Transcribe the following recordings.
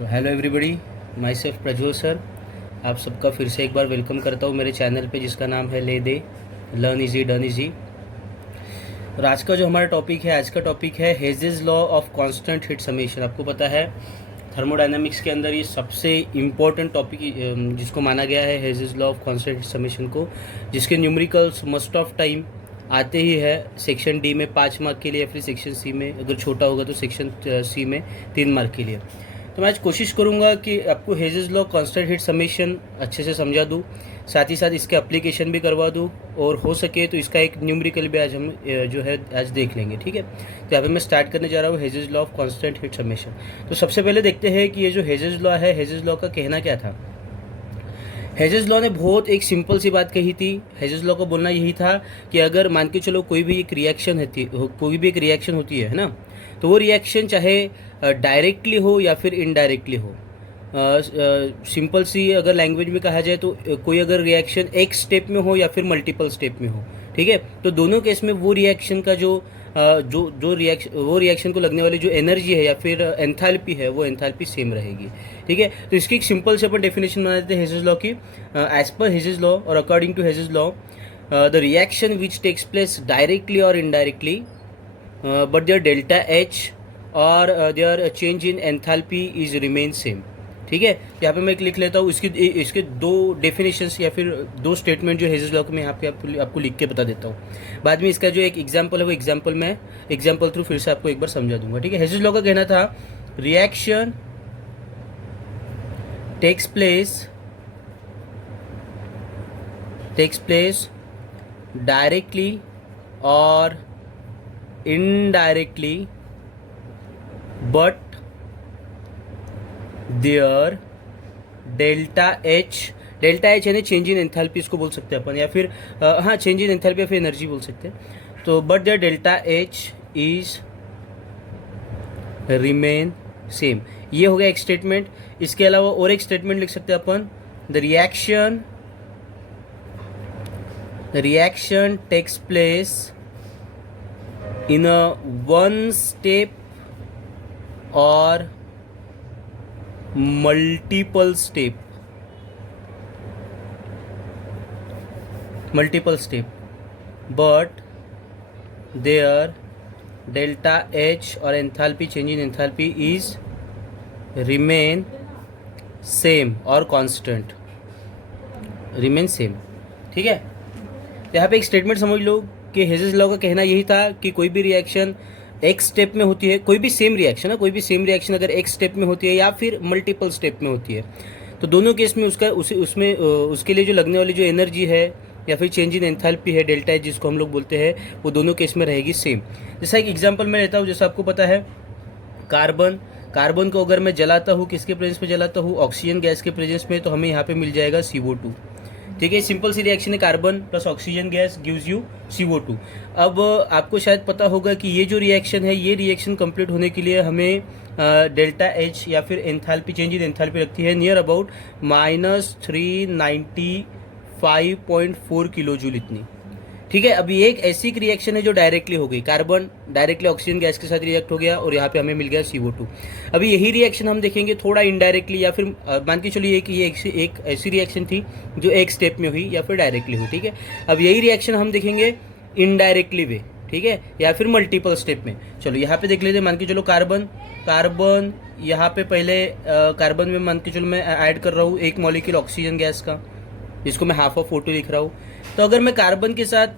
Hello everybody, my self Prajwal sir. आप सबका फिर से एक बार वेलकम करता हूँ मेरे चैनल पे जिसका नाम है ले they learn easy done easy. और आज का जो हमारा टॉपिक है, आज का टॉपिक है hedges law of constant hit summation. आपको पता है थर्मोडायनामिक्स के अंदर ये सबसे इम्पोर्टेंट टॉपिक जिसको माना गया है hedges law of constant hit summation को, जिसके न्यूमेरिकल्स मोस्ट ऑफ टाइम आते ही है सेक्शन डी में 5 मार्क के लिए, या फिर सेक्शन सी में अगर छोटा होगा तो सेक्शन सी में 3 मार्क के लिए। तो मैं आज कोशिश करूंगा कि आपको hedges law constant hit summation अच्छे से समझा दूं, साथ ही साथ इसके एप्लीकेशन भी करवा दूं, और हो सके तो इसका एक न्यूमेरिकल भी आज हम जो है आज देख लेंगे। ठीक है, तो यहाँ पे मैं स्टार्ट करने जा रहा हूँ hedges law of constant hit summation. तो सबसे पहले देखते हैं कि ये जो हेजेस लॉ है, हेजेस लॉ का कहना क्या था। हेजेस लॉ ने बहुत एक सिंपल सी बात कही थी। हेजेस लॉ को बोलना यही था कि अगर मान के चलो कोई भी एक रिएक्शन होती है ना, तो वो रिएक्शन चाहे डायरेक्टली हो या फिर इनडायरेक्टली हो। सिंपल सी अगर लैंग्वेज में कहा जाए तो कोई अगर रिएक्शन एक स्टेप में हो या फिर मल्टीपल स्टेप में हो, ठीक है, तो दोनों केस में वो रिएक्शन का जो रिएक्शन को लगने वाली जो एनर्जी है या फिर एंथैल्पी है, वो एंथैल्पी सेम रहेगी। ठीक है, तो इसकी एक सिंपल से अपन डेफिनेशन बना देते हैं हेजेस लॉ की। एज पर हेजेस लॉ और according to Hess's law, the reaction which takes place directly और indirectly but their delta H और their change in enthalpy is remain same। ठीक है, यहाँ पे मैं एक लिख लेता हूँ, इसके दो डेफिनेशंस या फिर दो स्टेटमेंट जो हेजेस लॉ के मैं यहाँ पे आपको लिख के बता देता हूँ। बाद में इसका जो एक एग्जांपल है वो एग्जांपल थ्रू फिर से आपको एक बार समझा दूंगा। ठीक है, हेजेस लॉ का कहना था रिएक्शन टेक्स प्लेस डायरेक्टली और indirectly, but their delta H यानी चेंज इन एंथैल्पी इसको बोल सकते हैं अपन, या फिर हाँ चेंज इन एंथैल्पी या फिर एनर्जी बोल सकते हैं। तो but their delta H is remain same, ये हो गया एक स्टेटमेंट। इसके अलावा और एक स्टेटमेंट लिख सकते हैं अपन, the reaction takes place in a one step or multiple step, but their delta H और enthalpy change in enthalpy is remain same और constant, remain same। ठीक है, यहाँ पे एक स्टेटमेंट समझ लो कि हेजेस लॉ का कहना यही था कि कोई भी रिएक्शन एक स्टेप में होती है, कोई भी सेम रिएक्शन अगर एक स्टेप में होती है या फिर मल्टीपल स्टेप में होती है, तो दोनों केस में उसके लिए जो लगने वाली जो एनर्जी है या फिर चेंज इन एंथैल्पी है, डेल्टा एच जिसको हम लोग बोलते हैं, वो दोनों केस में रहेगी सेम। जैसा एक एग्जांपल मैं लेता हूँ, जैसा आपको पता है कार्बन को अगर मैं जलाता हूँ, किसके प्रेजेंस में जलाता हूँ, ऑक्सीजन गैस के प्रेजेंस में, तो हमें यहाँ पे मिल जाएगा CO2। ठीक है, सिंपल सी रिएक्शन है, carbon plus oxygen gas gives you CO2। अब आपको शायद पता होगा कि ये जो रिएक्शन है, ये रिएक्शन कंप्लीट होने के लिए हमें डेल्टा H या फिर एंथैल्पी चेंज इन एंथैल्पी लगती है नियर अबाउट -395.4 किलो जूल इतनी। ठीक है, अभी एक ऐसी रिएक्शन है जो डायरेक्टली हो गई, कार्बन डायरेक्टली ऑक्सीजन गैस के साथ रिएक्ट हो गया और यहाँ पे हमें मिल गया CO2। अभी यही रिएक्शन हम देखेंगे थोड़ा इनडायरेक्टली, या फिर मान के चलिए कि ये एक ऐसी रिएक्शन थी जो एक स्टेप में हुई या फिर डायरेक्टली हुई। ठीक है, अब यही रिएक्शन हम देखेंगे इनडायरेक्टली वे, ठीक है, या फिर मल्टीपल स्टेप में। चलो यहाँ पे देख लेते हैं, मान के चलो कार्बन यहाँ पे पहले कार्बन में मान के चलो मैं ऐड कर रहा हूँ एक मॉलिक्यूल ऑक्सीजन गैस का, जिसको मैं हाफ ऑफ O2 लिख रहा हूँ। तो अगर मैं कार्बन के साथ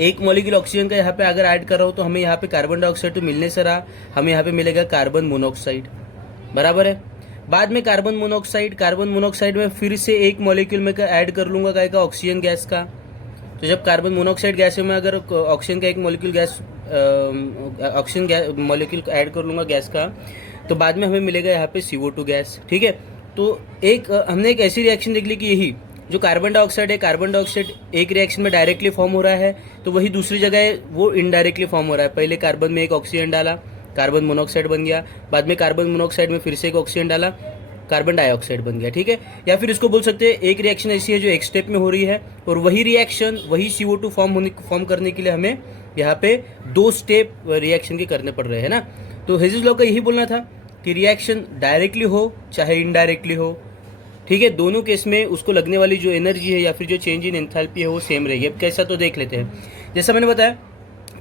एक मॉलिक्यूल ऑक्सीजन का यहाँ पे अगर ऐड कर रहा हूँ, तो हमें यहाँ पे कार्बन डाइऑक्साइड तो मिलने से रहा, हमें यहाँ पे मिलेगा कार्बन मोनोऑक्साइड, बराबर है। बाद में कार्बन मोनोऑक्साइड में फिर से एक मॉलिक्यूल में ऐड कर लूँगा क्या का, ऑक्सीजन गैस का। तो जब कार्बन मोनोऑक्साइड गैस में अगर ऑक्सीजन का एक मॉलिक्यूल मॉलिक्यूल ऐड कर लूँगा गैस का, तो बाद में हमें मिलेगा यहाँ पे CO2 गैस। ठीक है, तो हमने एक ऐसी रिएक्शन देख ली कि यही जो कार्बन डाइऑक्साइड एक रिएक्शन में डायरेक्टली फॉर्म हो रहा है, तो वही दूसरी जगह वो इनडायरेक्टली फॉर्म हो रहा है। पहले कार्बन में एक ऑक्सीजन डाला, कार्बन मोनोऑक्साइड बन गया, बाद में कार्बन मोनोऑक्साइड में फिर से एक ऑक्सीजन डाला, कार्बन डाइऑक्साइड बन गया। ठीक है, या फिर इसको बोल सकते हैं एक रिएक्शन ऐसी है जो एक स्टेप में हो रही है, और वही रिएक्शन वही CO2 फॉर्म करने के लिए हमें यहाँ पे 2 स्टेप रिएक्शन के करने पड़ रहे हैं ना। तो हेजेस लॉ का यही बोलना था कि रिएक्शन डायरेक्टली हो चाहे इनडायरेक्टली हो, ठीक है, दोनों केस में उसको लगने वाली जो एनर्जी है या फिर जो चेंज इन एंथैल्पी है वो सेम रहेगी। अब कैसा तो देख लेते हैं। जैसा मैंने बताया,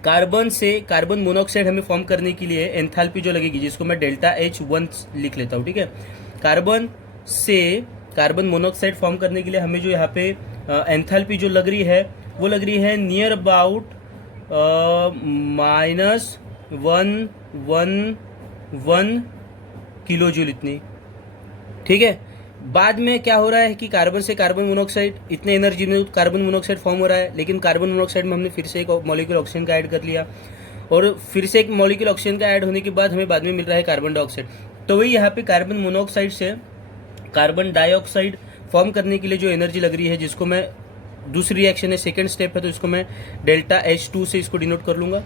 कार्बन से कार्बन मोनोऑक्साइड हमें फॉर्म करने के लिए एंथैल्पी जो लगेगी, जिसको मैं डेल्टा H1 लिख लेता हूँ, ठीक है। कार्बन से कार्बन मोनोऑक्साइड फॉर्म करने के लिए हमें जो यहाँ पे एंथैल्पी जो लग रही है वो लग रही है नियर अबाउट -111 किलो जूल इतनी, ठीक है। बाद में क्या हो रहा है कि कार्बन से कार्बन मोनोऑक्साइड इतने एनर्जी में कार्बन मोनोऑक्साइड फॉर्म हो रहा है, लेकिन कार्बन मोनोऑक्साइड में हमने फिर से एक मॉलिक्यूल ऑक्सीजन का ऐड कर लिया, और फिर से एक मॉलिक्यूल ऑक्सीजन का ऐड होने के बाद हमें बाद में मिल रहा है कार्बन डाइऑक्साइड। तो वही यहाँ पे कार्बन मोनोऑक्साइड से कार्बन डाइऑक्साइड फॉर्म करने के लिए जो एनर्जी लग रही है, जिसको मैं दूसरी रिएक्शन है, सेकेंड स्टेप है, तो इसको मैं डेल्टा H2 से इसको डिनोट कर लूँगा,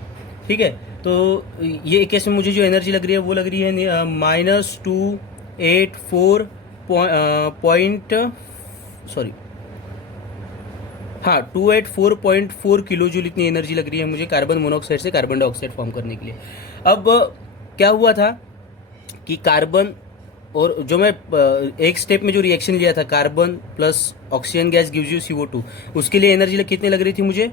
ठीक है। तो ये केस में मुझे जो एनर्जी लग रही है वो लग रही है -284 284.4 किलो जूल इतनी एनर्जी लग रही है मुझे कार्बन मोनोऑक्साइड से कार्बन डाइऑक्साइड फॉर्म करने के लिए। अब क्या हुआ था कि कार्बन, और जो मैं एक स्टेप में जो रिएक्शन लिया था, carbon plus oxygen gas gives you CO2, उसके लिए एनर्जी कितनी लग रही थी मुझे,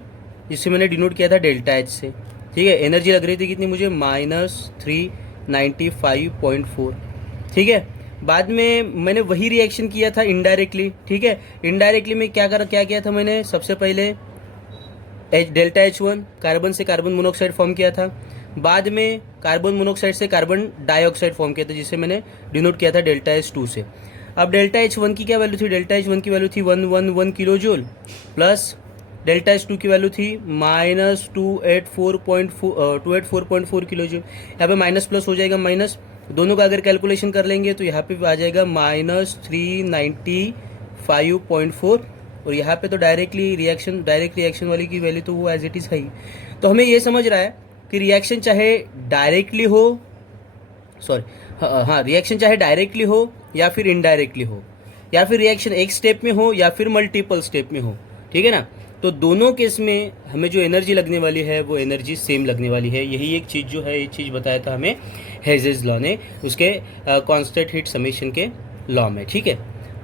जिससे मैंने डिनोट किया था डेल्टा H से, ठीक है। एनर्जी लग रही थी कितनी मुझे, -395.4, ठीक है। बाद में मैंने वही रिएक्शन किया था इनडायरेक्टली, ठीक है। इनडायरेक्टली में क्या किया था मैंने, सबसे पहले डेल्टा H1 कार्बन से कार्बन मोनोऑक्साइड फॉर्म किया था, बाद में कार्बन मोनोऑक्साइड से कार्बन डाइऑक्साइड फॉर्म किया था, जिसे मैंने डिनोट किया था डेल्टा H2 से। अब डेल्टा H1 की क्या वैल्यू थी, डेल्टा H1 की वैल्यू थी 111 kilo joule, plus delta H2 की वैल्यू थी -284.4 किलो जूल। यहाँ पे माइनस प्लस हो जाएगा, माइनस दोनों का अगर कैलकुलेशन कर लेंगे तो यहाँ पे आ जाएगा -395.4, और यहाँ पे तो डायरेक्ट रिएक्शन वाली की वैल्यू तो वो एज इट इज़ है ही। तो हमें ये समझ रहा है कि रिएक्शन चाहे डायरेक्टली हो, रिएक्शन चाहे डायरेक्टली हो या फिर इनडायरेक्टली हो, या फिर रिएक्शन एक स्टेप में हो या फिर मल्टीपल स्टेप में हो, ठीक है ना, तो दोनों केस में हमें जो एनर्जी लगने वाली है वो एनर्जी सेम लगने वाली है। यही एक चीज़ जो है, ये चीज़ बताया था हमें हेजेस लॉ ने, उसके कांस्टेंट हीट समेशन के लॉ में, ठीक है।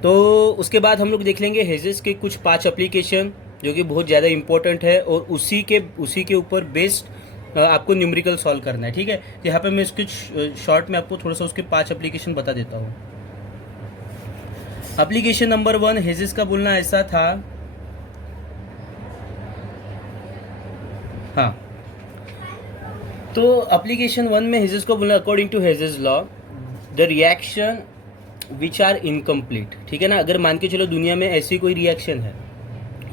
तो उसके बाद हम लोग देख लेंगे हेजेस के कुछ 5 एप्लीकेशन जो कि बहुत ज़्यादा इंपॉर्टेंट है, और उसी के ऊपर बेस्ड आपको न्यूमेरिकल सॉल्व करना है, ठीक है। यहाँ पे मैं इसके शॉर्ट में आपको थोड़ा सा उसके 5 एप्लीकेशन बता देता हूँ। एप्लीकेशन नंबर 1 हेजेस का बोलना ऐसा था, हाँ, तो एप्लीकेशन 1 में हेजेस को बोलना, according to Hess's law the reaction which are incomplete, ठीक है ना। अगर मान के चलो दुनिया में ऐसी कोई रिएक्शन है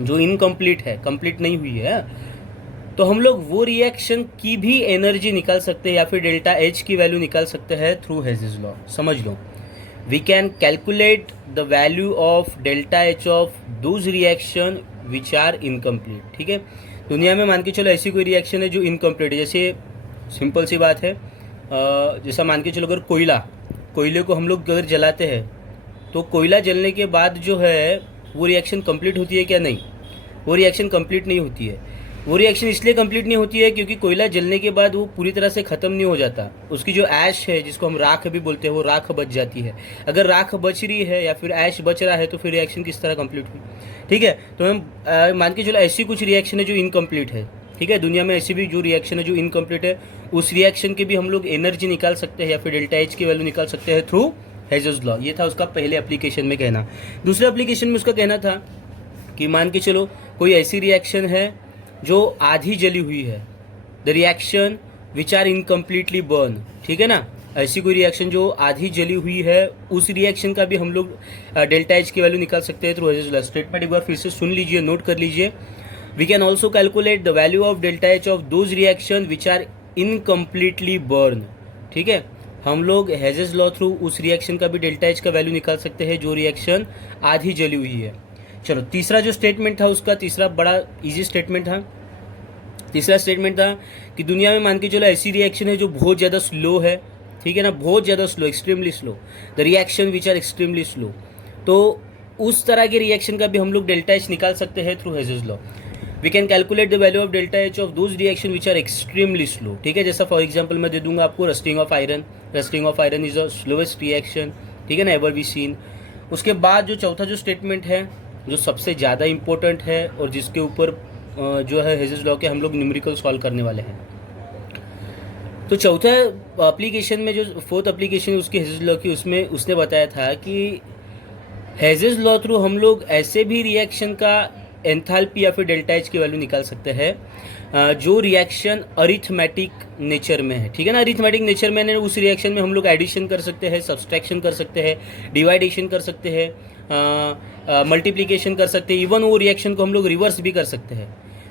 जो इनकम्प्लीट है, कंप्लीट नहीं हुई है, तो हम लोग वो रिएक्शन की भी एनर्जी निकाल सकते हैं या फिर डेल्टा H की वैल्यू निकाल सकते हैं थ्रू हेजेस लॉ। समझ लो, we can calculate the value of delta H of those reaction which are incomplete, ठीक है। दुनिया में मान के चलो ऐसी कोई रिएक्शन है जो इनकम्प्लीट है, जैसे सिंपल सी बात है, जैसा मान के चलो अगर कोयले को हम लोग अगर जलाते हैं तो कोयला जलने के बाद जो है वो रिएक्शन कंप्लीट होती है क्या, नहीं, वो रिएक्शन कंप्लीट नहीं होती है। वो रिएक्शन इसलिए कंप्लीट नहीं होती है क्योंकि कोयला जलने के बाद वो पूरी तरह से ख़त्म नहीं हो जाता, उसकी जो ऐश है, जिसको हम राख भी बोलते हैं, वो राख बच जाती है। अगर राख बच रही है या फिर ऐश बच रहा है तो फिर रिएक्शन किस तरह कंप्लीट हुई, ठीक है। तो हम मान के चलो ऐसी कुछ रिएक्शन है जो इनकम्प्लीट है, ठीक है। दुनिया में ऐसी भी जो रिएक्शन है जो इनकम्प्लीट है, उस रिएक्शन की भी हम लोग एनर्जी निकाल सकते हैं या फिर डेल्टा H की वैल्यू निकाल सकते हैं थ्रू हेजेस लॉ। ये था उसका पहले एप्लीकेशन में कहना। दूसरे एप्लीकेशन में उसका कहना था कि मान के चलो कोई ऐसी रिएक्शन है जो आधी जली हुई है, the reaction which are incompletely burn, ठीक है ना। ऐसी कोई रिएक्शन जो आधी जली हुई है, उस रिएक्शन का भी हम लोग डेल्टा H की वैल्यू निकाल सकते हैं थ्रू हेजेस लॉ। स्टेटमेंट एक बार फिर से सुन लीजिए, नोट कर लीजिए। We can also calculate the value of delta H of those reaction which are incompletely burn, ठीक है। हम लोग हेजेस लॉ थ्रू उस रिएक्शन का भी डेल्टा H का वैल्यू निकाल सकते हैं जो रिएक्शन आधी जली हुई है। चलो, तीसरा जो स्टेटमेंट था उसका, तीसरा बड़ा इजी स्टेटमेंट था। तीसरा स्टेटमेंट था कि दुनिया में मान के चलो ऐसी रिएक्शन है जो बहुत ज़्यादा स्लो है, ठीक है ना, बहुत ज़्यादा slow, extremely slow, the reaction which are extremely slow. तो उस तरह के रिएक्शन का भी हम लोग डेल्टा H निकाल सकते हैं through Hess's law. We can calculate the value of delta H of those reaction which are extremely slow, ठीक है। जैसा फॉर एग्जांपल मैं दे दूंगा आपको rusting of iron, rusting of iron is the slowest reaction, ठीक है ना, एवर बी सीन। उसके बाद जो चौथा जो स्टेटमेंट है जो सबसे ज़्यादा इंपॉर्टेंट है और जिसके ऊपर जो है हेजेस लॉ के हम लोग न्यूमेरिकल सॉल्व करने वाले हैं। तो चौथा एप्लीकेशन में जो फोर्थ एप्लीकेशन उसकी हेजेस लॉ की, उसमें उसने बताया था कि हेजेस लॉ थ्रू हम लोग ऐसे भी रिएक्शन का एंथैल्पी या फिर डेल्टा एच की वैल्यू निकाल सकते हैं जो रिएक्शन अरिथमेटिक नेचर में है, ठीक है ना। अरिथमेटिक नेचर में उस रिएक्शन में हम लोग एडिशन कर सकते हैं, सब्सट्रैक्शन कर सकते हैं, डिवाइडेशन कर सकते हैं, मल्टीप्लिकेशन कर सकते हैं, इवन वो रिएक्शन को हम लोग रिवर्स भी कर सकते हैं।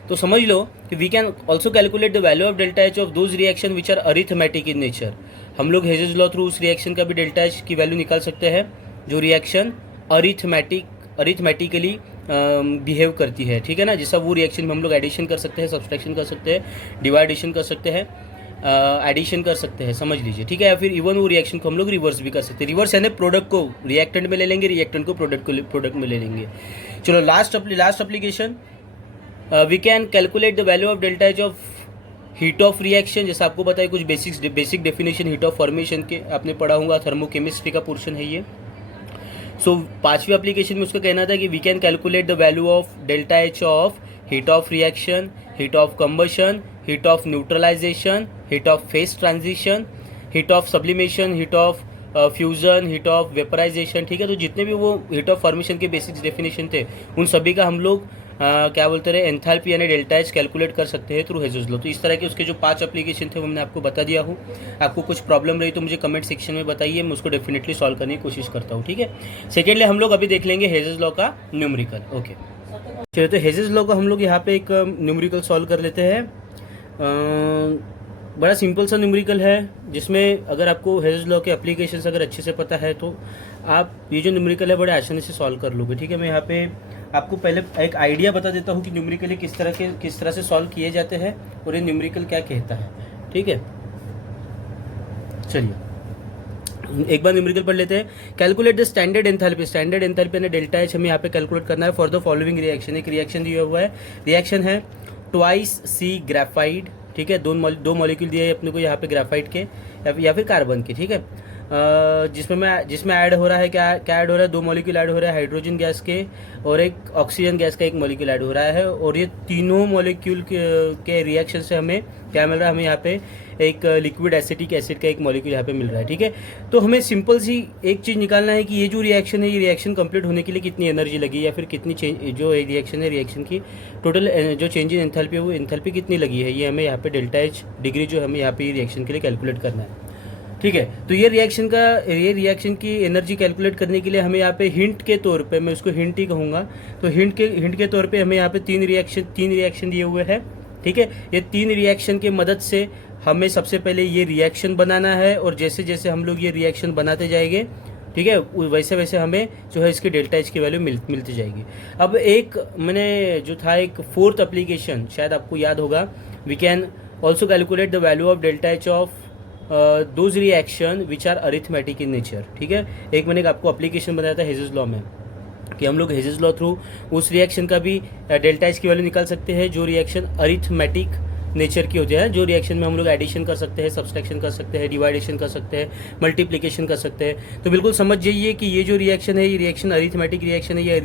तो समझ लो कि we can also calculate the value of delta H of those reaction which are arithmetic in nature. हम लोग हेजेस लॉ थ्रू उस रिएक्शन का भी डेल्टा एच की वैल्यू निकाल सकते हैं जो रिएक्शन अरिथमेटिकली बिहेव करती है, ठीक है ना। जैसा वो रिएक्शन में हम लोग एडिशन कर सकते हैं, सब्सट्रैक्शन कर सकते हैं, डिवाइडेशन कर सकते हैं, एडिशन कर सकते हैं, समझ लीजिए, ठीक है। या फिर इवन वो रिएक्शन को हम लोग रिवर्स भी कर सकते हैं। रिवर्स यानी प्रोडक्ट को रिएक्टेंट में ले लेंगे, रिएक्टेंट को प्रोडक्ट में ले लेंगे। चलो last application, we can calculate the value of delta H of heat of reaction. जैसे आपको पता है कुछ basic definition heat of formation के आपने पढ़ा होगा, थर्मोकेमिस्ट्री का पोर्शन है ये। सो पांचवी एप्लीकेशन में उसका कहना था कि we can calculate the value of delta H of heat of reaction, heat of combustion, heat of neutralisation, heat of phase transition, heat of sublimation, heat of fusion, heat of vaporisation, ठीक है। तो जितने भी वो heat of formation के basics definition थे उन सभी का हम लोग क्या बोलते रहे एंथैल्पी यानी डेल्टा एच कैलकुलेट कर सकते हैं थ्रू हेजेस लॉ। तो इस तरह के उसके जो 5 एप्लीकेशन थे वो मैंने आपको बता दिया हूँ। आपको कुछ प्रॉब्लम रही तो मुझे कमेंट सेक्शन में बताइए, मैं उसको डेफिनेटली सॉल्व करने की कोशिश करता हूँ, ठीक है। सेकेंडली हम लोग अभी देख लेंगे हेजेस लॉ का न्यूमेरिकल। ओके चलिए, तो हेजेस लॉ का हम लोग यहाँ पे एक न्यूमेरिकल सॉल्व कर लेते हैं। बड़ा सिंपल सा न्यूमेरिकल है जिसमें अगर आपको हेजेस लॉ के एप्लीकेशंस अगर अच्छे से पता है तो आप ये जो न्यूमेरिकल है बड़े आसानी से सॉल्व कर लोगे, ठीक है। मैं यहाँ पे आपको पहले एक आइडिया बता देता हूँ कि न्यूमेरिकली किस तरह से सॉल्व किए जाते हैं और ये न्यूमेरिकल क्या कहता है, ठीक है। चलिए एक बार न्यूमेरिकल पढ़ लेते हैं। कैलकुलेट द स्टैंडर्ड एंथैल्पी यानी डेल्टा एच हमें यहाँ पे कैलकुलेट करना है फॉर द फॉलोइंग रिएक्शन। एक रिएक्शन दिया हुआ है, रिएक्शन है ट्वाइस सी ग्रेफाइट, ठीक है। दो मॉलिक्यूल दिए हैं अपने को यहाँ पे ग्रेफाइट के या फिर कार्बन के, ठीक है। जिसमें ऐड हो रहा है क्या ऐड हो रहा है, 2 मॉलिक्यूल ऐड हो रहा है हाइड्रोजन गैस के और एक ऑक्सीजन गैस का एक मॉलिक्यूल ऐड हो रहा है। और ये तीनों मॉलिक्यूल के रिएक्शन से हमें क्या मिल रहा है, हमें यहाँ पे एक लिक्विड एसिटिक एसिड का एक मॉलिक्यूल यहाँ पे मिल रहा है, ठीक है। तो हमें सिंपल सी एक चीज़ निकालना है कि ये जो रिएक्शन है ये रिएक्शन कंप्लीट होने के लिए कितनी एनर्जी लगी या फिर कितनी जो रिएक्शन है रिएक्शन की टोटल जो चेंज इन एंथैल्पी है वो एंथैल्पी कितनी लगी है, ये हमें यहाँ पे डेल्टा एच डिग्री जो हमें यहाँ पे रिएक्शन के लिए कैलकुलेट करना है, ठीक है। तो ये रिएक्शन की एनर्जी कैलकुलेट करने के लिए हमें यहाँ पे हिंट के तौर पे, मैं उसको हिंट ही कहूँगा, तो हिंट के तौर पे हमें यहाँ पे तीन रिएक्शन दिए हुए हैं, ठीक है। ये 3 रिएक्शन की मदद से हमें सबसे पहले ये रिएक्शन बनाना है और जैसे जैसे हम लोग ये रिएक्शन बनाते जाएंगे, ठीक है, वैसे वैसे हमें जो है इसकी डेल्टा एच की वैल्यू मिलती जाएगी। अब एक मैंने जो था एक 4th एप्लीकेशन शायद आपको याद होगा, we can also calculate the value of delta H of those reaction which are arithmetic in nature, ठीक है। एक मैंने आपको एप्लीकेशन बताया था हेजेस लॉ में कि हम लोग हेजेस लॉ थ्रू उस रिएक्शन का भी डेल्टा एच की वैल्यू निकाल सकते हैं जो रिएक्शन अरिथमेटिक नेचर की होती है, जो रिएक्शन में हम लोग एडिशन कर सकते हैं, सब्सट्रैक्शन कर सकते हैं, डिवाइडेशन कर सकते हैं, मल्टीप्लिकेशन कर सकते हैं। तो बिल्कुल समझ जाइए कि ये जो रिएक्शन है ये रिएक्शन अरिथमेटिक रिएक्शन है। ये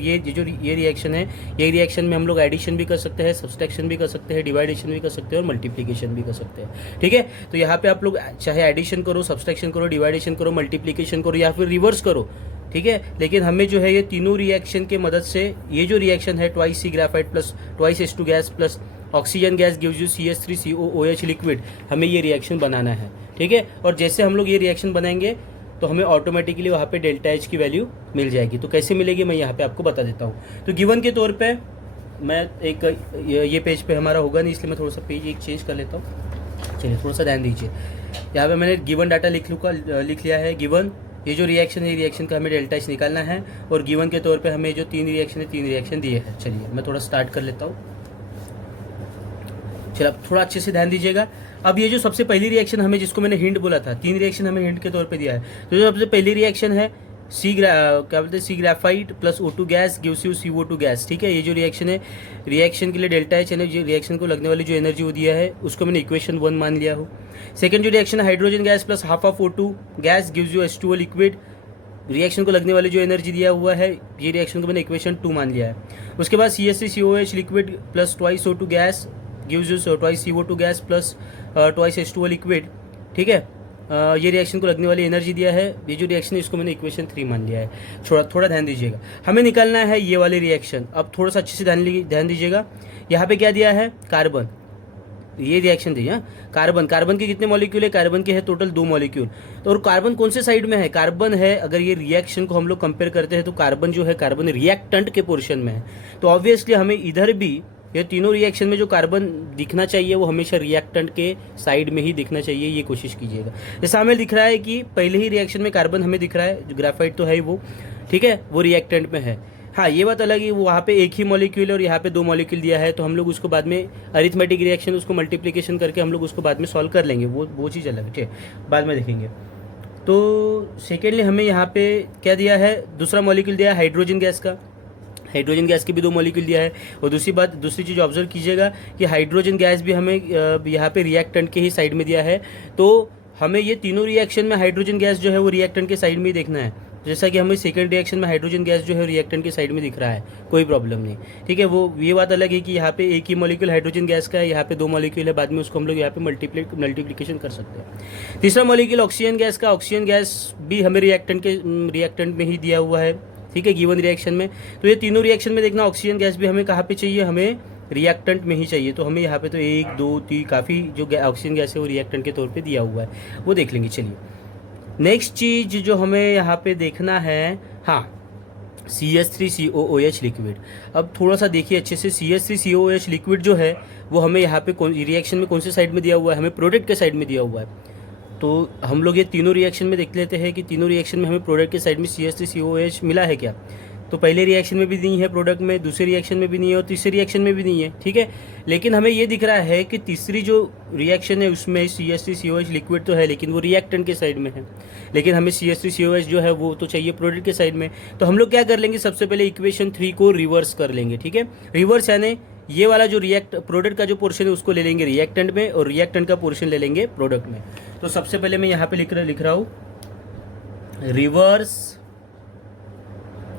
रिएक्शन है, ये रिएक्शन में हम लोग एडिशन भी कर सकते हैं, सब्सट्रैक्शन भी कर सकते हैं, डिवाइडेशन भी कर सकते हैं और मल्टीप्लिकेशन भी कर सकते हैं, ठीक है। तो यहाँ पे आप लोग चाहे एडिशन करो, सब्सट्रैक्शन करो, डिवाइडेशन करो, मल्टीप्लिकेशन करो या फिर रिवर्स करो, ठीक है। लेकिन हमें जो है ये तीनों रिएक्शन के मदद से ये जो रिएक्शन है twice C graphite plus twice H2 gas plus oxygen gas gives you CH3COOH liquid, हमें ये रिएक्शन बनाना है, ठीक है। और जैसे हम लोग ये रिएक्शन बनाएंगे तो हमें ऑटोमेटिकली वहाँ पे डेल्टा एच की वैल्यू मिल जाएगी। तो कैसे मिलेगी मैं यहाँ पे आपको बता देता हूँ। तो गिवन के तौर पे मैं एक ये पेज पे हमारा होगा नहीं इसलिए मैं थोड़ा सा पेज एक चेंज कर लेता हूँ। चलिए थोड़ा सा ध्यान दीजिए, यहाँ पे मैंने गिवन डाटा लिख लिया है। गिवन ये जो रिएक्शन है रिएक्शन का हमें डेल्टा एच निकालना है और गिवन के तौर पे हमें जो 3 रिएक्शन दिए हैं। चलिए मैं थोड़ा स्टार्ट कर लेता हूँ। चलो अब थोड़ा अच्छे से ध्यान दीजिएगा। अब ये जो सबसे पहली रिएक्शन हमें जिसको मैंने हिंट बोला था, 3 रिएक्शन हमें हिंट के तौर पे दिया है। तो जो सबसे पहली रिएक्शन है क्या बोलते हैं, C graphite plus O2 gas gives you CO2 gas. ठीक है, ये जो रिएक्शन है, रिएक्शन के लिए डेल्टा एच एनर्जी, रिएक्शन को लगने वाली जो एनर्जी वो दिया है उसको मैंने इक्वेशन 1 मान लिया हो। सेकंड जो रिएक्शन है, hydrogen gas plus half of O2 gas gives you H2O liquid, reaction को लगने वाली जो एनर्जी दिया हुआ है, ये रिएक्शन को मैंने इक्वेशन 2 मान लिया है। उसके बाद CH3COH liquid plus twice O2 gas gives you twice CO2 gas plus twice H2O liquid. ठीक है, ये रिएक्शन को लगने वाली एनर्जी दिया है। ये जो रिएक्शन है इसको मैंने इक्वेशन 3 मान लिया है। थोड़ा ध्यान दीजिएगा, हमें निकालना है ये वाली रिएक्शन। अब थोड़ा सा अच्छे से ध्यान दीजिएगा, यहाँ पे क्या दिया है, कार्बन, ये रिएक्शन दी है। कार्बन के कितने मॉलिक्यूल है, कार्बन के है टोटल 2 मॉलिक्यूल। तो और कार्बन कौन से साइड में है, कार्बन है, अगर ये रिएक्शन को हम लोग कंपेयर करते हैं तो कार्बन जो है, कार्बन रिएक्टेंट के पोर्शन में है। तो ऑब्वियसली हमें इधर भी ये तीनों रिएक्शन में जो कार्बन दिखना चाहिए वो हमेशा रिएक्टेंट के साइड में ही दिखना चाहिए, ये कोशिश कीजिएगा। जैसा हमें दिख रहा है कि पहले ही रिएक्शन में कार्बन हमें दिख रहा है, जो ग्राफाइट तो है ही वो, ठीक है, वो रिएक्टेंट में है। हाँ, ये बात अलग है, वहाँ पे एक ही मॉलिक्यूल और यहाँ पे 2 मॉलिक्यूल दिया है, तो हम लोग उसको बाद में अरिथमेटिक रिएक्शन, उसको मल्टीप्लिकेशन करके हम लोग उसको बाद में सॉल्व कर लेंगे, वो चीज़ अलग है, ठीक है, बाद में देखेंगे। तो सेकेंडली हमें यहाँ पे क्या दिया है, दूसरा मॉलिक्यूल दिया है हाइड्रोजन गैस का। हाइड्रोजन गैस के भी 2 मॉलिक्यूल दिया है। और दूसरी चीज़ ऑब्जर्व कीजिएगा कि हाइड्रोजन गैस भी हमें यहाँ पे रिएक्टेंट के ही साइड में दिया है। तो हमें ये तीनों रिएक्शन में हाइड्रोजन गैस जो है वो रिएक्टेंट के साइड में ही देखना है। जैसा कि हमें सेकंड रिएक्शन में हाइड्रोजन गैस जो है रिएक्टेंट के साइड में दिख रहा है, कोई प्रॉब्लम नहीं, ठीक है। वो ये बात अलग है कि यहाँ पे एक ही मॉलिक्यूल हाइड्रोजन गैस का है, यहाँ पे 2 मॉलिक्यूल है, बाद में उसको हम लोग यहाँ पे मल्टीप्लिकेशन कर सकते हैं। तीसरा मॉलिक्यूल ऑक्सीजन गैस का, ऑक्सीजन गैस भी हमें रिएक्टेंट में ही दिया हुआ है, ठीक है, गिवन रिएक्शन में। तो ये तीनों रिएक्शन में देखना, ऑक्सीजन गैस भी हमें कहाँ पे चाहिए, हमें रिएक्टेंट में ही चाहिए। तो हमें यहाँ पे तो 1 2 3 काफ़ी जो ऑक्सीजन गैस है वो रिएक्टेंट के तौर पे दिया हुआ है, वो देख लेंगे। चलिए नेक्स्ट चीज़ जो हमें यहाँ पे देखना है, हाँ, CH3COOH लिक्विड। अब थोड़ा सा देखिए अच्छे से, CH3COOH लिक्विड जो है वो हमें यहाँ पे रिएक्शन में कौन से साइड में दिया हुआ है, हमें प्रोडक्ट के साइड में दिया हुआ है। तो हम लोग ये तीनों रिएक्शन में देख लेते हैं कि तीनों रिएक्शन में हमें प्रोडक्ट के साइड में CH3COOH मिला है क्या। तो पहले रिएक्शन में भी नहीं है प्रोडक्ट में, दूसरे रिएक्शन में भी नहीं है और तीसरे रिएक्शन में भी नहीं है, ठीक है। लेकिन हमें ये दिख रहा है कि तीसरी जो रिएक्शन है उसमें CH3COH लिक्विड तो है, लेकिन वो रिएक्टेंट के साइड में है, लेकिन हमें CH3COH जो है वो तो चाहिए प्रोडक्ट के साइड में। तो हम लोग क्या कर लेंगे, सबसे पहले इक्वेशन 3 को रिवर्स कर लेंगे, ठीक है। रिवर्स यानी ये वाला जो प्रोडक्ट का जो पोर्शन है उसको ले लेंगे रिएक्टेंट में और रिएक्टेंट का पोर्शन ले लेंगे प्रोडक्ट में। तो सबसे पहले मैं यहाँ पे लिख रहा हूँ रिवर्स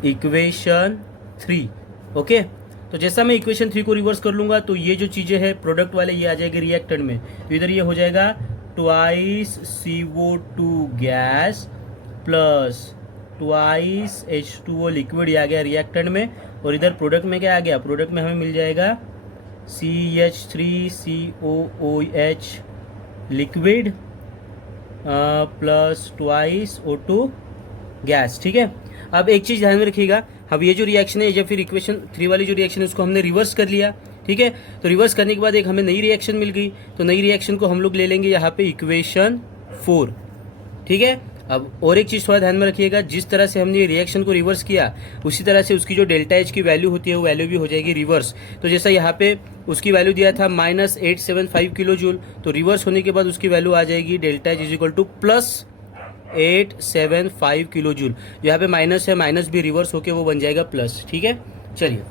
इक्वेशन 3, ओके। तो जैसा मैं इक्वेशन 3 को रिवर्स कर लूंगा तो ये जो चीज़ें हैं प्रोडक्ट वाले ये आ जाएगी रिएक्टेंट में। तो इधर ये हो जाएगा twice CO2 gas plus twice H2O liquid, ये आ गया रिएक्टेंट में। और इधर प्रोडक्ट में क्या आ गया, प्रोडक्ट में हमें मिल जाएगा CH3COOH liquid plus twice O2 gas, ठीक है। अब एक चीज़ ध्यान में रखिएगा, अब ये जो रिएक्शन है या फिर इक्वेशन 3 वाली जो रिएक्शन है उसको हमने रिवर्स कर लिया, ठीक है। तो रिवर्स करने के बाद एक हमें नई रिएक्शन मिल गई, तो नई रिएक्शन को हम लोग ले लेंगे यहाँ पे इक्वेशन 4, ठीक है। अब और एक चीज़ थोड़ा ध्यान में रखिएगा, जिस तरह से हमने ये रिएक्शन को रिवर्स किया उसी तरह से उसकी जो डेल्टा एच की वैल्यू होती है वो वैल्यू भी हो जाएगी रिवर्स। तो जैसा यहाँ पे उसकी वैल्यू दिया था -875 किलो जूल, तो रिवर्स होने के बाद उसकी वैल्यू आ जाएगी delta H is equal to +875 kilo joule. यहाँ पे माइनस है, माइनस भी रिवर्स होके वो बन जाएगा प्लस, ठीक है। चलिए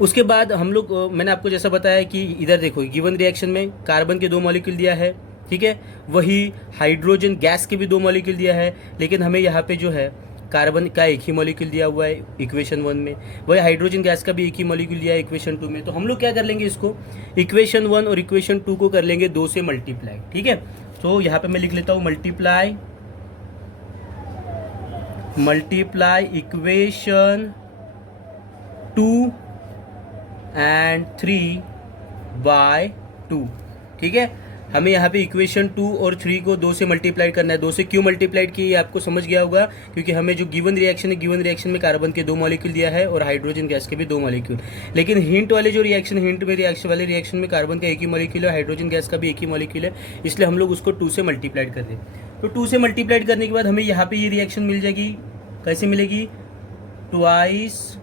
उसके बाद हम लोग, मैंने आपको जैसा बताया कि इधर देखो गिवन रिएक्शन में कार्बन के 2 मॉलिक्यूल दिया है, ठीक है। वही हाइड्रोजन गैस के भी 2 मॉलिक्यूल दिया है, लेकिन हमें यहाँ पे जो है कार्बन का एक ही मॉलिक्यूल दिया हुआ है इक्वेशन 1 में, वही हाइड्रोजन गैस का भी एक ही मॉलिक्यूल दिया है इक्वेशन 2 में। तो हम लोग क्या कर लेंगे, इसको इक्वेशन 1 और इक्वेशन 2 को कर लेंगे 2 से मल्टीप्लाई, ठीक है। तो यहाँ पे मैं लिख लेता हूँ मल्टीप्लाई इक्वेशन 2 एंड 3 बाय 2, ठीक है। हमें यहाँ पे इक्वेशन 2 और 3 को 2 से मल्टीप्लाई करना है। 2 से क्यों मल्टीप्लाइड किया, ये आपको समझ गया होगा, क्योंकि हमें जो गिवन रिएक्शन है, गिवन रिएक्शन में कार्बन के 2 मॉलिक्यूल दिया है और हाइड्रोजन गैस के भी 2 मॉलिक्यूल। लेकिन हिंट वाले जो रिएक्शन, हिंट में वाले रिएक्शन में कार्बन का एक ही मॉलिक्यूल है, हाइड्रोजन गैस का भी एक ही मॉलिक्यूल है, इसलिए हम लोग उसको 2 से मल्टीप्लाइड कर दें। तो 2 से मल्टीप्लाइड करने के बाद हमें यहाँ पे ये रिएक्शन मिल जाएगी, कैसे मिलेगी, ट्वाइस,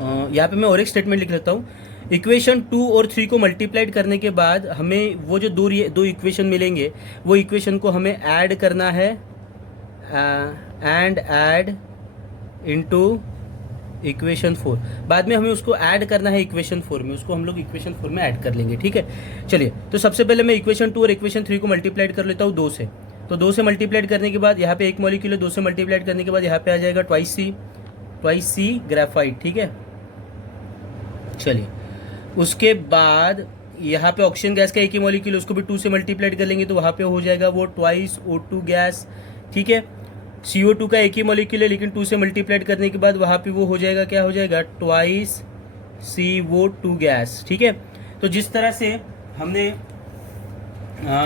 यहाँ पे मैं और एक स्टेटमेंट लिख लेता हूँ। इक्वेशन 2 और 3 को मल्टीप्लाइड करने के बाद हमें वो जो दो इक्वेशन मिलेंगे वो इक्वेशन को हमें ऐड करना है एंड ऐड इनटू इक्वेशन 4। बाद में हमें उसको ऐड करना है इक्वेशन 4 में, उसको हम लोग इक्वेशन 4 में ऐड कर लेंगे, ठीक है। चलिए, तो सबसे पहले मैं इक्वेशन 2 और इक्वेशन 3 को मल्टीप्लाइड कर लेता हूँ 2 से। तो 2 से मल्टीप्लाइड करने के बाद यहाँ पे एक मॉलिक्यूल है, 2 से मल्टीप्लाइड करने के बाद यहाँ पे आ जाएगा ट्वाइस सी ग्रेफाइट, ठीक है। चलिए, उसके बाद यहाँ पे ऑक्सीजन गैस का एक ही मॉलिक्यूल, उसको भी 2 से मल्टीप्लाइड कर लेंगे तो वहाँ पे हो जाएगा वो ट्वाइस O2 गैस, ठीक है। CO2 का एक ही मॉलिक्यूल है, लेकिन 2 से मल्टीप्लाइड करने के बाद वहाँ पे वो हो जाएगा, क्या हो जाएगा, ट्वाइस CO2 गैस, ठीक है। तो जिस तरह से हमने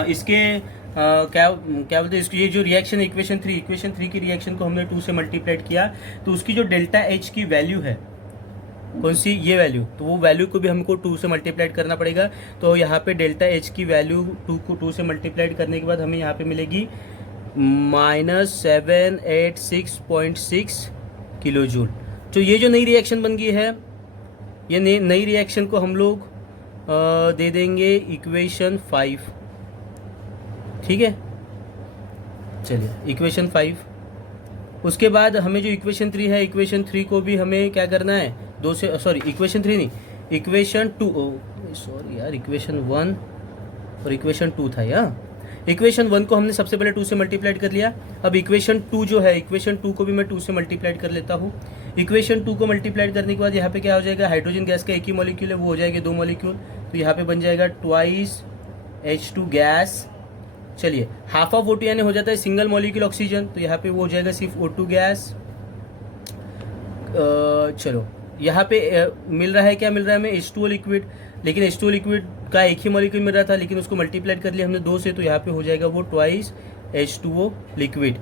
इसके क्या बोलते हैं, इसकी ये जो रिएक्शन इक्वेशन 3 की रिएक्शन को हमने 2 से मल्टीप्लाइड किया, तो उसकी जो डेल्टा H की वैल्यू है, कौन सी, ये वैल्यू, तो वो वैल्यू को भी हमको 2 से मल्टीप्लाइड करना पड़ेगा। तो यहाँ पे डेल्टा H की वैल्यू 2 को 2 से मल्टीप्लाइड करने के बाद हमें यहाँ पे मिलेगी -786.6 किलो जूल। तो ये जो नई रिएक्शन बन गई है, ये नई रिएक्शन को हम लोग दे देंगे इक्वेशन 5, ठीक है। चलिए, इक्वेशन 5। उसके बाद हमें जो इक्वेशन 3 है, इक्वेशन 3 को भी हमें क्या करना है, 2 से, सॉरी इक्वेशन 3 नहीं, इक्वेशन 2, सॉरी यार, इक्वेशन 1 और इक्वेशन 2 था यार। इक्वेशन 1 को हमने सबसे पहले 2 से मल्टीप्लाइड कर लिया। अब इक्वेशन 2 जो है, इक्वेशन 2 को भी मैं 2 से मल्टीप्लाइड कर लेता हूँ। इक्वेशन 2 को मल्टीप्लाइड करने के बाद यहाँ पे क्या हो जाएगा, हाइड्रोजन गैस का एक ही मॉलिक्यूल है, वो हो जाएगा 2 मॉलिक्यूल, तो यहाँ पे बन जाएगा ट्वाइस H2 गैस। चलिए, हाफ ऑफ O2 यानी हो जाता है सिंगल मॉलिक्यूल ऑक्सीजन, तो यहाँ पे वो हो जाएगा सिर्फ O2 गैस। चलो, यहाँ पे मिल रहा है, क्या मिल रहा है हमें, H2O लिक्विड, लेकिन H2O लिक्विड का एक ही मॉलिक्यूल मिल रहा था, लेकिन उसको मल्टीप्लाइड कर लिया हमने 2 से, तो यहाँ पे हो जाएगा वो ट्वाइस H2O लिक्विड।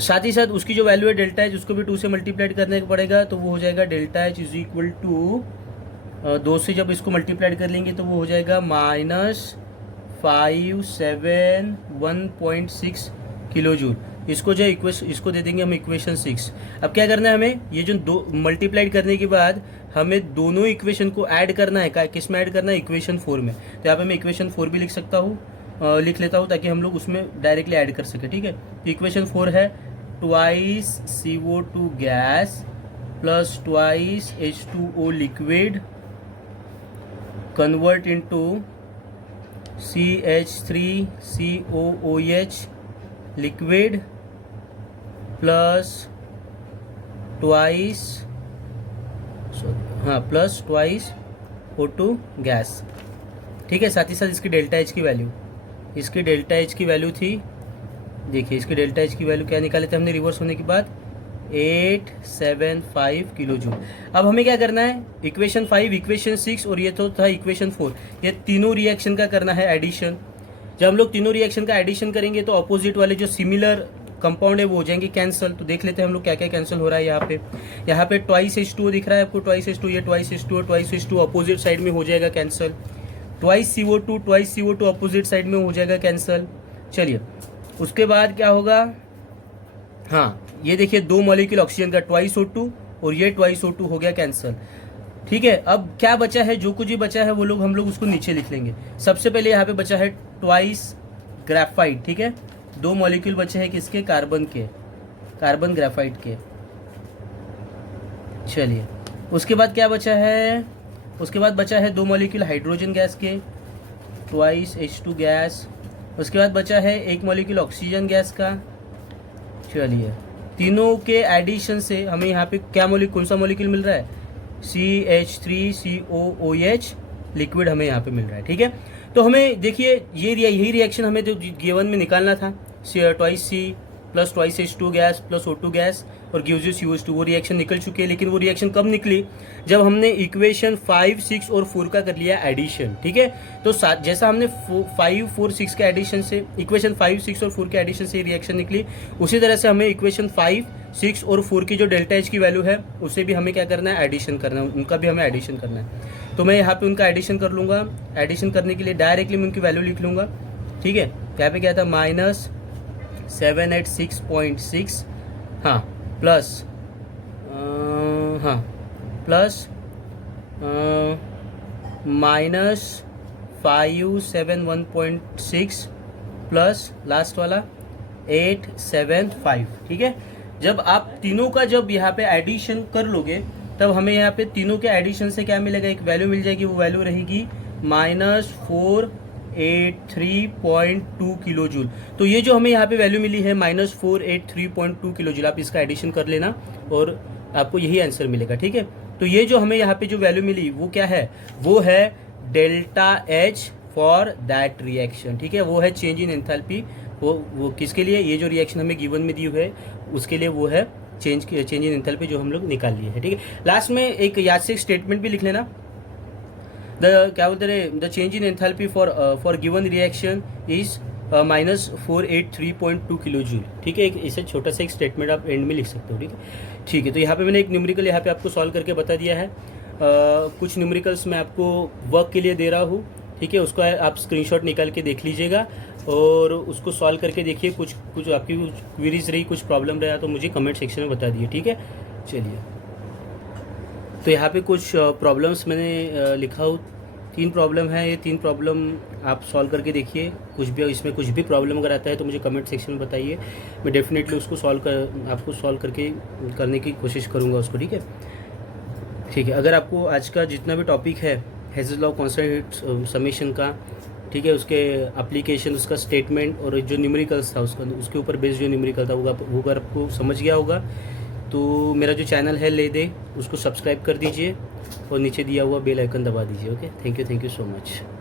साथ ही साथ उसकी जो वैल्यू है डेल्टा H, उसको भी 2 से मल्टीप्लाइड करने पड़ेगा, तो वो हो जाएगा delta H is equal to 2 से जब इसको मल्टीप्लाइड कर लेंगे तो वो हो जाएगा -571.6 किलो जूल। इसको जो इसको दे देंगे हम इक्वेशन 6। अब क्या करना है हमें, ये जो दो मल्टीप्लाइड करने के बाद हमें दोनों इक्वेशन को ऐड करना है, किस में ऐड करना है, इक्वेशन 4 में। तो यहाँ पे मैं इक्वेशन 4 भी लिख लेता हूँ ताकि हम लोग उसमें डायरेक्टली ऐड कर सके, ठीक है। तो इक्वेशन 4 है twice CO2 gas plus twice H2O liquid convert into CH3COOH liquid plus twice O2 gas, ठीक है। साथ ही साथ इसकी डेल्टा H की वैल्यू थी, देखिए इसकी डेल्टा H की वैल्यू क्या निकाले थे हमने रिवर्स होने के बाद, 875 किलो जूल। अब हमें क्या करना है, इक्वेशन 5, इक्वेशन 6 और ये तो था इक्वेशन 4, ये तीनों रिएक्शन का करना है एडिशन। जब हम लोग तीनों रिएक्शन का एडिशन करेंगे तो अपोजिट वाले जो सिमिलर कंपाउंड है वो हो जाएंगे कैंसिल। तो देख लेते हैं हम लोग क्या क्या कैंसिल हो रहा है। यहाँ पे ट्वाइस H2O दिख रहा है आपको, ट्वाइस H2, ये ट्वाइस H2 अपोजिट साइड में हो जाएगा cancel. Twice CO2 opposite side में हो जाएगा कैंसिल। चलिए, उसके बाद क्या होगा, हाँ ये देखिए 2 मॉलिक्यूल ऑक्सीजन का, ट्वाइस O2 और ये ट्वाइस O2 हो गया कैंसिल, ठीक है। अब क्या बचा है, जो कुछ भी बचा है वो लोग हम लोग उसको नीचे लिख लेंगे। सबसे पहले यहाँ पे बचा है ट्वाइस ग्रेफाइट, ठीक है। 2 मॉलिक्यूल बचे हैं किसके, कार्बन ग्रेफाइट के। चलिए, उसके बाद क्या बचा है, उसके बाद बचा है 2 मॉलिक्यूल हाइड्रोजन गैस के, ट्वाइस H2 गैस। उसके बाद बचा है 1 मॉलिक्यूल ऑक्सीजन गैस का। चलिए, तीनों के एडिशन से हमें यहाँ पे क्या कौन सा मॉलिक्यूल मिल रहा है, CH3COOH लिक्विड हमें यहाँ पे मिल रहा है, ठीक है। तो हमें देखिए यही रिएक्शन हमें जो गिवन में निकालना था, twice C plus twice H2 gas plus O2 gas और गिव्स यू CH2, वो रिएक्शन निकल चुकी है। लेकिन वो रिएक्शन कब निकली, जब हमने इक्वेशन 5, 6 और 4 का कर लिया एडिशन, ठीक है। तो जैसा हमने 5, 4, 6 के एडिशन से, इक्वेशन 5, 6 और 4 के एडिशन से रिएक्शन निकली, उसी तरह से हमें इक्वेशन 5, 6 और 4 की जो डेल्टा H की वैल्यू है उसे भी हमें क्या करना है, एडिशन करना है, उनका भी हमें एडिशन करना है। तो मैं यहाँ पे उनका एडिशन कर लूँगा। एडिशन करने के लिए डायरेक्टली मैं उनकी वैल्यू लिख लूँगा, ठीक है। यहाँ पे क्या था, -786.6, हाँ प्लस -571.6 प्लस लास्ट वाला 875, ठीक है। जब आप तीनों का जब यहाँ पे एडिशन कर लोगे तब हमें यहाँ पे तीनों के एडिशन से क्या मिलेगा, एक वैल्यू मिल जाएगी, वो वैल्यू रहेगी -483.2 किलो जूल। तो ये जो हमें यहाँ पे वैल्यू मिली है -483.2 किलो जूल, आप इसका एडिशन कर लेना और आपको यही आंसर मिलेगा, ठीक है। तो ये जो हमें यहाँ पे जो वैल्यू मिली वो क्या है, वो है delta H for that reaction, ठीक है। वो है चेंज इन एंथैल्पी, वो किसके लिए, ये जो रिएक्शन हमें गिवन में दी हुई है उसके लिए वो है चेंज इन एंथैल्पी जो हम लोग निकाल लिए है, ठीक है। लास्ट में एक याद से स्टेटमेंट भी लिख लेना, क्या बोलते हैं, the change in enthalpy for given reaction is -483.2 kilo joule, ठीक है। इसे छोटा सा एक स्टेटमेंट आप एंड में लिख सकते हो, ठीक है। ठीक है, तो यहाँ पे मैंने एक न्यूमेरिकल यहाँ पे आपको सॉल्व करके बता दिया है। कुछ न्यूमेरिकल्स मैं आपको वर्क के लिए दे रहा हूँ, ठीक है। उसका आप स्क्रीनशॉट निकाल के देख लीजिएगा और उसको सॉल्व करके देखिए। कुछ आपकी क्वेरीज रही, कुछ प्रॉब्लम रहा तो मुझे कमेंट सेक्शन में बता दिए, ठीक है। चलिए, तो यहाँ पे कुछ प्रॉब्लम्स मैंने लिखा हूँ, 3 प्रॉब्लम है। ये 3 प्रॉब्लम आप सॉल्व करके देखिए। इसमें कुछ भी प्रॉब्लम अगर आता है तो मुझे कमेंट सेक्शन में बताइए, मैं डेफिनेटली उसको आपको सॉल्व करके करने की कोशिश करूँगा उसको, ठीक है। ठीक है, अगर आपको आज का जितना भी टॉपिक है हेज़ेस लॉ कॉन्स्टेंट समेशन का, ठीक है, उसके एप्लीकेशन, उसका स्टेटमेंट और जो न्यूमेरिकल्स था उसके ऊपर बेस्ड जो न्यूमेरिकल था वो अगर आपको समझ गया होगा तो मेरा जो चैनल है ले दे उसको सब्सक्राइब कर दीजिए और नीचे दिया हुआ बेल आइकन दबा दीजिए। Okay, thank you so much.